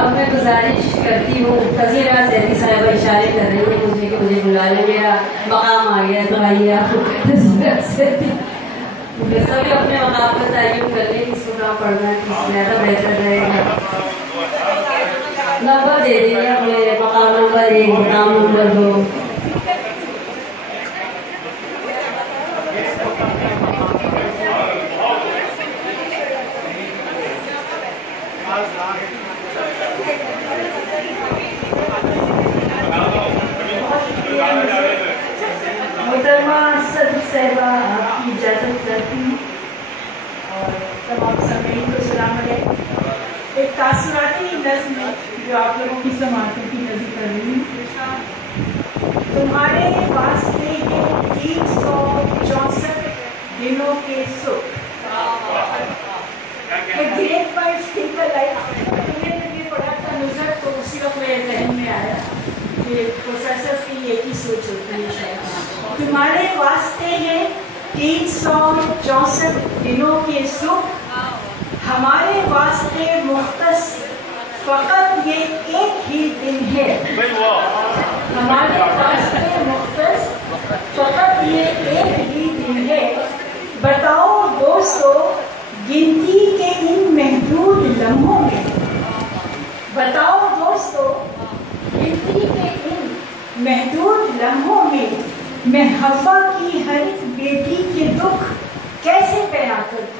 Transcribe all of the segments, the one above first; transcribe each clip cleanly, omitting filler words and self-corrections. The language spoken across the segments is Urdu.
اب میں گزارش کرتی ہوں، تذکرہ سیدی صاحبہ اشارے کر رہی ہیں مجھے کہ مجھے بلا لیں، میرا مقام آ گیا تو آئیے آپ تذکرہ سیدی سبھی اپنے مقام پر تعین کر لیں کس کو کہاں پڑھنا ہے، زیادہ بہتر رہے گا۔ نمبر دے دیں اپنے مقام نمبر 1، مقام نمبر 2۔ محترمہ صدر صاحبہ آپ کی اجازت کرتی ہوں اور تمام سامعین کو السلام علیکم۔ ایک تاثراتی نظم جو آپ لوگوں کی سماعتوں کی نظر کر رہی ہوں۔ تمہارے واسطے یہ 364 دنوں کے سکھ۔ گریٹ پوائنٹس تھنکر لائک میں نے یہ پڑھا تھا نظر تو اسی وقت میرے ذہن میں آیا کہ پروفیسر کی ایک ہی سوچ ہوتی ہے شاید۔ تمہارے واسطے ہیں 364 دنوں کے سکھ، ہمارے واسطے مختص فقط یہ ایک ہی دن ہے۔ ہمارے واسطے مختص فقط یہ ایک ہی دن ہے۔ بتاؤ دوستو گنتی کے ان محدود لمحوں میں، بتاؤ دوستو گنتی کے ان محدود لمحوں میں حوا کی ہر ایک بیٹی کے دکھ کیسے بیان کروں؟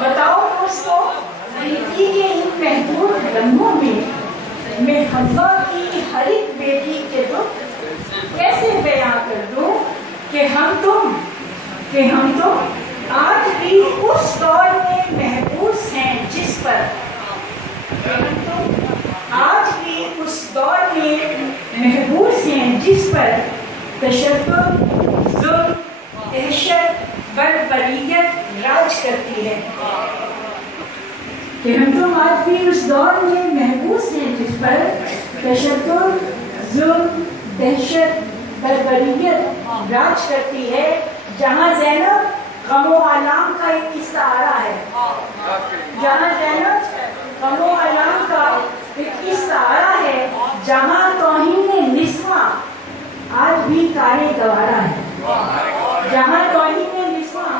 بتاؤ دوستو گنتی کے ان محدود لمحوں میں حوا کی ہر ایک بیٹی کے دکھ کیسے بیان کر دوں کہ ہم تم آج بھی اس دور میں محبوس ہیں جس پر، آج بھی اس دور میں محبوس ہیں جس پر تشدد، ظلم، دہشت، بربریت راج کرتی ہے۔ کہ ہم تم آج بھی اس دور میں محبوس ہیں جس پر تشدد، ظلم، دہشت، بربریت راج کرتی ہے، جہاں زینب غم و آلام کا ایک استعارہ ہے، جہاں زینب غم و آلام کا ایک استعارہ ہے، جہاں توہین نسواں آج بھی کارِ گوارا ہے، جہاں توہین نسواں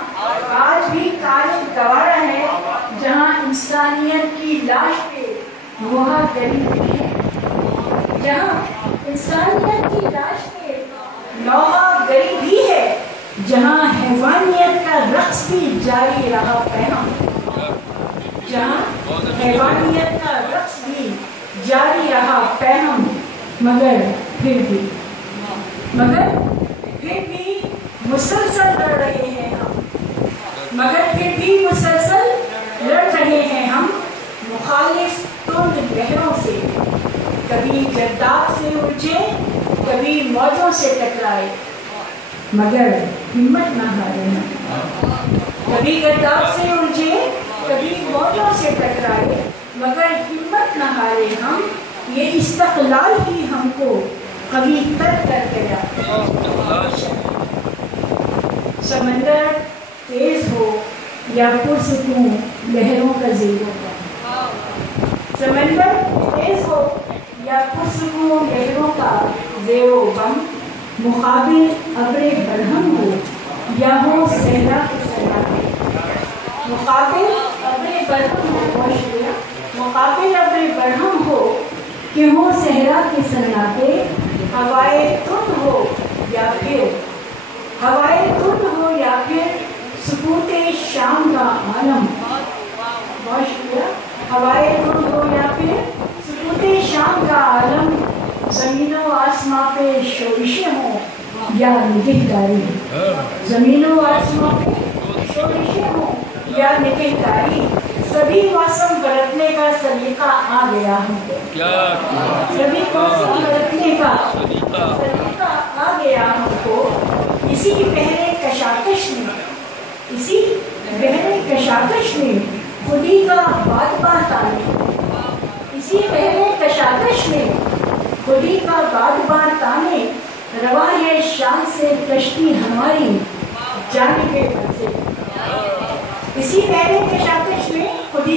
آج بھی کارِ گوارا ہے، جہاں انسانیت کی لاش پہ لوہا گری ہوئی ہے، جہاں انسانیت کی لاش پہ لوہا گری بھی ہے، جہاں حیوانیت کا رقص بھی جاری رہا پیغام، جہاں حیوانیت کا رقص بھی جاری رہا پیغام، مگر پھر بھی مسلسل لڑ رہے ہیں ہم، مگر پھر بھی مسلسل لڑ رہے ہیں ہم مخالف تند لہروں سے، کبھی گرداب سے الجھے، کبھی موجوں سے ٹکرائے، مگر ہمت نہ ہارے ہم، کبھی گرداب سے الجھے، کبھی موجوں سے ٹکرائے، مگر ہمت نہ ہارے ہم، یہ استقلال ہی ہم کو کبھی ترک کر گیا۔ سمندر تیز ہو یا پرسکون لہروں کا زیر و بم، سمندر تیز ہو یا پرسکون لہروں کا زیر و بم، مقابل ابر برہم ہو یا ہو صحرا کے سراپے، مقابل ابر برہم ہو، بہت شکریہ، مقابل ابر برہم ہو کہ ہو صحرا کے سراپے، ہوائے تند ہو یا پھر سکوت شام کا عالم، بہت شکریہ، ہوائے تند ہو یا پھر سکوت شام کا عالم، زمین و آسماں پہ شورشیں ہوں یا نگہداری، زمین و آسماں پہ شورشیں ہوں یا نگہداری، سبھی موسم برتنے کا سلیقہ آ گیا ہم کو، سبھی موسم برتنے کا سلیقہ آ گیا ہم کو، اسی بحر کشاکش میں خودی کا بادباں تانے، اسی بحر کشاکش میں خودی کا بادباں تانے، رواں ہے شان سے کشتی ہماری جانب منزل، اسی بحر کشاکش میں خودی